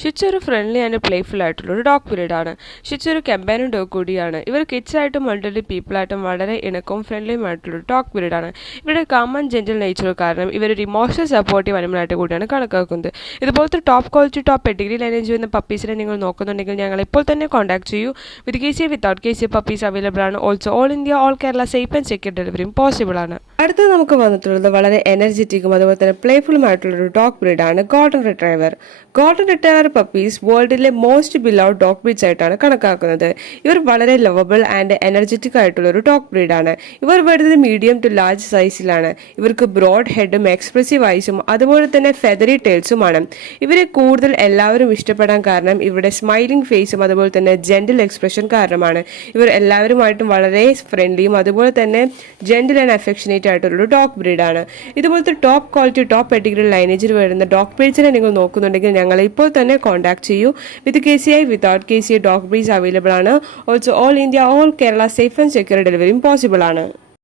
ഷിച്ചു ഒരു friendly and playful ആയിട്ടുള്ള ഒരു ഡോഗ് ബ്രീഡാണ്. ഷിച്ചു ഒരു കമ്പാനിയൻ ഡോഗ് കൂടിയാണ്. ഇവർ കിഡ്സ് ആയിട്ടും എൽഡർലി പീപ്പിളായിട്ടും വളരെ ഇണക്കവും ഫ്രണ്ട്ലിയും ആയിട്ടുള്ള ഒരു ഡോഗ് ബ്രീഡാണ്. ഇവരുടെ കാം ആൻഡ് ജെന്റിൽ നേച്ചർ കാരണം ഇവരൊരു ഇമോഷണൽ സപ്പോർട്ടീവ് അനിമലായിട്ട് കൂടിയാണ് കണക്കാക്കുന്നത്. ഇതുപോലത്തെ top quality top pedigree lineage ചെയ്യുന്ന പപ്പീസിനെ നിങ്ങൾ നോക്കുന്നുണ്ടെങ്കിൽ ഞങ്ങൾ ഇപ്പോൾ തന്നെ കോൺടാക്ട് ചെയ്യൂ. With KCA without KCA puppies available ആണ്. Also all India all Kerala safe and secure ഡെലിവറിയും പോസിബിൾ ആണ്. അടുത്തത് നമുക്ക് വന്നിട്ടുള്ളത് വളരെ എനർജറ്റിക്കും അതുപോലെ തന്നെ പ്ലേഫുള്ളുമായിട്ടുള്ള ഒരു ഡോഗ് ബ്രീഡാണ് golden retriever. Golden retriever puppies വേൾഡിലെ മോസ്റ്റ് ബിലൗഡ് ഡോഗ് ബ്രീഡ്സ് ആയിട്ടാണ് കണക്കാക്കുന്നത്. ഇവർ വളരെ ലവബിൾ ആൻഡ് എനർജറ്റിക് ആയിട്ടുള്ള ഒരു ഡോഗ് ബ്രീഡാണ്. ഇവർ വരുന്നത് മീഡിയം ടു ലാർജ് സൈസിലാണ്. ഇവർക്ക് ബ്രോഡ് ഹെഡും എക്സ്പ്രസീവ് ഐസും അതുപോലെ തന്നെ ഫെദറി ടെയിൽസുമാണ്. ഇവരെ കൂടുതൽ എല്ലാവരും ഇഷ്ടപ്പെടാൻ കാരണം ഇവരുടെ സ്മൈലിംഗ് ഫേസും അതുപോലെ തന്നെ ജെന്റിൽ എക്സ്പ്രഷൻ കാരണമാണ്. ഇവർ എല്ലാവരുമായിട്ടും വളരെ ഫ്രണ്ട്ലിയും അതുപോലെ തന്നെ ജെന്റിൽ ആൻഡ് അഫെക്ഷനേറ്റ് ആയിട്ടുള്ള ഡോഗ് ബ്രീഡാണ്. ഇതുപോലത്തെ ടോപ്പ് ക്വാളിറ്റി ടോപ്പ് പെഡിഗ്രി ലൈനേജിൽ വരുന്ന ഡോഗ് ബ്രീഡ്സിനെ നിങ്ങൾ നോക്കുന്നുണ്ടെങ്കിൽ ഞങ്ങൾ ഇപ്പോൾ തന്നെ കോൺടാക്ട് ചെയ്യൂ. With KCA without KCA dog breeds available ആണ്. Also all India all Kerala safe and secure ഡെലിവറിയും പോസിബിൾ ആണ്.